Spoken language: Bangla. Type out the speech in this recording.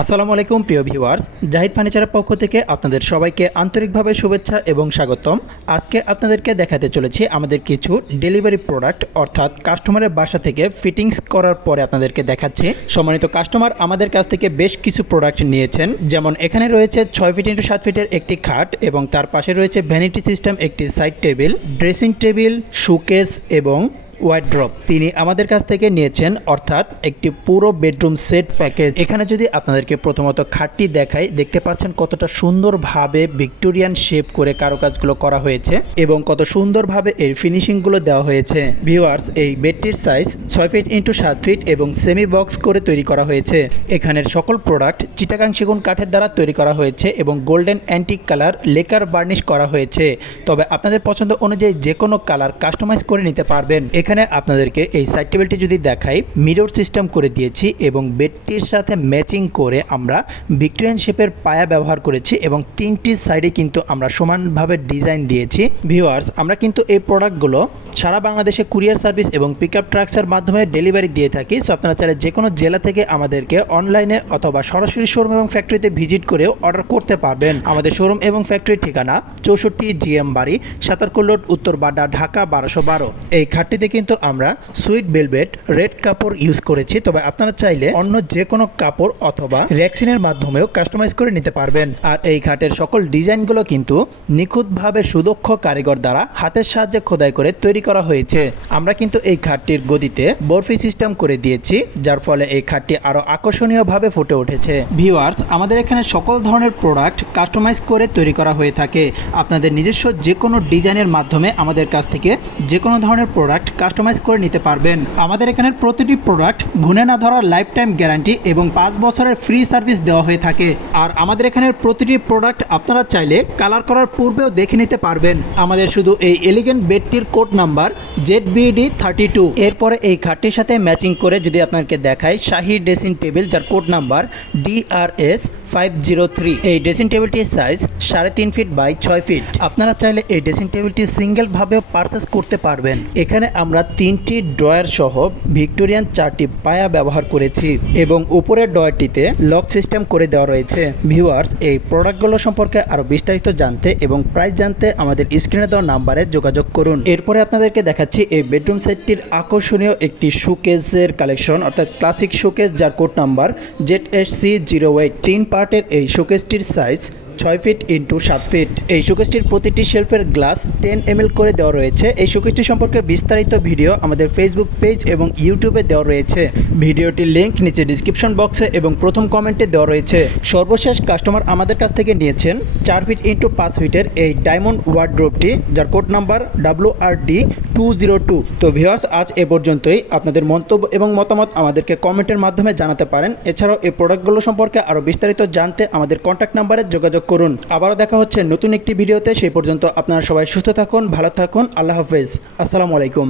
আসসালামু আলাইকুম প্রিয় ভিউয়ার্স, জাহিদ ফার্নিচারের পক্ষ থেকে আপনাদের সবাইকে আন্তরিকভাবে শুভেচ্ছা এবং স্বাগতম। আজকে আপনাদেরকে দেখাতে চলেছি আমাদের কিছু ডেলিভারি প্রোডাক্ট, অর্থাৎ কাস্টমারের বাসা থেকে ফিটিংস করার পরে আপনাদেরকে দেখাচ্ছি। সম্মানিত কাস্টমার আমাদের কাছ থেকে বেশ কিছু প্রোডাক্ট নিয়েছেন, যেমন এখানে রয়েছে 6 ফিট ইন্টু 7 ফিটের একটি খাট এবং তার পাশে রয়েছে ভ্যানিটি সিস্টেম একটি side table, dressing table, showcase এবং ওয়ার্ড্রপ তিনি আমাদের কাছ থেকে নিয়েছেন, অর্থাৎ একটি পুরো বেডরুম সেট প্যাকেজ। এখানে যদি আপনাদেরকে প্রথমত খাটটি দেখাই, দেখতে পাচ্ছেন কতটা সুন্দরভাবে ভিক্টোরিয়ান শেপ করে কারুকাজগুলো করা হয়েছে এবং কত সুন্দরভাবে এর ফিনিশিংগুলো দেওয়া হয়েছে। ভিউয়ার্স, এই বেডটির সাইজ 6 ফিট ইন্টু 7 ফিট এবং সেমি বক্স করে তৈরি করা হয়েছে। এখানের সকল প্রোডাক্ট চিটাগাং সেগুন কাঠের দ্বারা তৈরি করা হয়েছে এবং golden antique colour lacquer varnish করা হয়েছে। তবে আপনাদের পছন্দ অনুযায়ী যে কোনো কালার কাস্টমাইজ করে নিতে পারবেন। এখানে আপনাদেরকে এই সাইড টেবিলটি যদি দেখাই, মিরর সিস্টেম করে দিয়েছি এবং বেডটির সাথে ম্যাচিং করে আমরা ভিক্টোরিয়ান শেপের পায়া ব্যবহার করেছি এবং তিনটি সাইডে কিন্তু আমরা সমানভাবে ডিজাইন দিয়েছি। ভিউয়ার্স, আমরা কিন্তু এই প্রোডাক্টগুলো সারা বাংলাদেশে কুরিয়ার সার্ভিস এবং পিকআপ ট্রাক্সের মাধ্যমে ডেলিভারি দিয়ে থাকি। সো আপনারা চাইলে যে কোনো জেলা থেকে আমাদেরকে অনলাইনে অথবা সরাসরি শোরুম এবং ফ্যাক্টরিতে ভিজিট করেও অর্ডার করতে পারবেন। আমাদের শোরুম এবং ফ্যাক্টরির ঠিকানা 64 GM বাড়ি, সাতারকুল রোড, উত্তর বাড্ডা, ঢাকা 1212। এই খাটটিতে কিন্তু আমরা সুইট ভেলভেট রেড কাপড় ইউজ করেছি। তবে আপনারা চাইলে অন্য যে কোনো কাপড় অথবা রেক্সিনের মাধ্যমেও কাস্টমাইজ করে নিতে পারবেন। আর এই খাটের সকল ডিজাইনগুলো কিন্তু নিখুঁতভাবে সুদক্ষ কারিগর দ্বারা হাতের সাহায্যে খোদাই করে তৈরি করা হয়েছে। আমরা কিন্তু এই খাটটির গদিতে বরফি সিস্টেম করে দিয়েছি, যার ফলে এই খাটটি আরো আকর্ষণীয়ভাবে ফুটে উঠেছে। ভিউয়ার্স, আমাদের এখানে সকল ধরনের প্রোডাক্ট কাস্টমাইজ করে তৈরি করা হয়ে থাকে। আপনাদের নিজস্ব যে কোনো ডিজাইনের মাধ্যমে আমাদের কাছ থেকে যে কোনো ধরনের প্রোডাক্ট কাস্টমাইজ করে নিতে পারবেন। আমাদের এখানে প্রতিটি প্রোডাক্ট ঘুণে না ধরার লাইফ টাইম গ্যারান্টি এবং 5 বছরের ফ্রি সার্ভিস দেওয়া হয়ে থাকে। আর আমাদের এখানে প্রতিটি প্রোডাক্ট আপনারা চাইলে কালার করার পূর্বেও দেখে নিতে পারবেন। আমাদের শুধু এই এলিগেন্ট বেডটির কোড নাম্বার ZBD 32। এরপরে এই খাটটির সাথে ম্যাচিং করে যদি আপনাকে দেখাই শাহি ড্রেসিং টেবিল, যার কোড নাম্বার DRS 503। এই ড্রেসিং টেবিলটির সাইজ 3.5 ফিট বাই 6 ফিট। আপনারা চাইলে এই ড্রেসিং টেবিলটি সিঙ্গেল ভাবেও পারচেস করতে পারবেন। এখানে আমরা 3টি ড্রয়ার সহ ভিক্টোরিয়ান 4টি পায়া ব্যবহার করেছি এবং উপরের ড্রয়ারটিতে লক সিস্টেম করে দেওয়া রয়েছে। ভিউয়ার্স, এই প্রোডাক্টগুলো সম্পর্কে আরো বিস্তারিত জানতে এবং প্রাইস জানতে আমাদের স্ক্রিনে দেওয়া নাম্বারে যোগাযোগ করুন। এরপরে আপনাদেরকে দেখাচ্ছি এই বেডরুম সেটটির আকর্ষণীয় একটি শোকেসের কালেকশন, অর্থাৎ ক্লাসিক শোকেস, যার কোড নাম্বার ZSC08। 3 পার্টের এই শোকেসটির সাইজ 6 ফিট ইন্টু 7 ফিট। এই শোকেসটির প্রতিটি শেলফের গ্লাস 10 ml করে দেওয়া রয়েছে। এই শোকেসটি সম্পর্কে বিস্তারিত ভিডিও আমাদের ফেসবুক পেজ এবং ইউটিউবে দেওয়া রয়েছে। ভিডিওটির লিঙ্ক নিচে ডিসক্রিপশন বক্সে এবং প্রথম কমেন্টে দেওয়া রয়েছে। সর্বশেষ কাস্টমার আমাদের কাছ থেকে নিয়েছেন 4 ফিট ইন্টু 5 ফিটের এই ডায়মন্ড ওয়ার্ড্রোবটি, যার কোড নাম্বার WRD 202। তো ভিউয়ার্স, আজ এ পর্যন্তই। আপনাদের মন্তব্য এবং মতামত আমাদেরকে কমেন্টের মাধ্যমে জানাতে পারেন। এছাড়াও এই প্রোডাক্টগুলো সম্পর্কে আরও বিস্তারিত জানতে আমাদের কন্ট্যাক্ট নাম্বারে যোগাযোগ করুন। আবারও দেখা হচ্ছে নতুন একটি ভিডিওতে। সেই পর্যন্ত আপনারা সবাই সুস্থ থাকুন, ভালো থাকুন। আল্লাহ হাফেজ। আসসালামু আলাইকুম।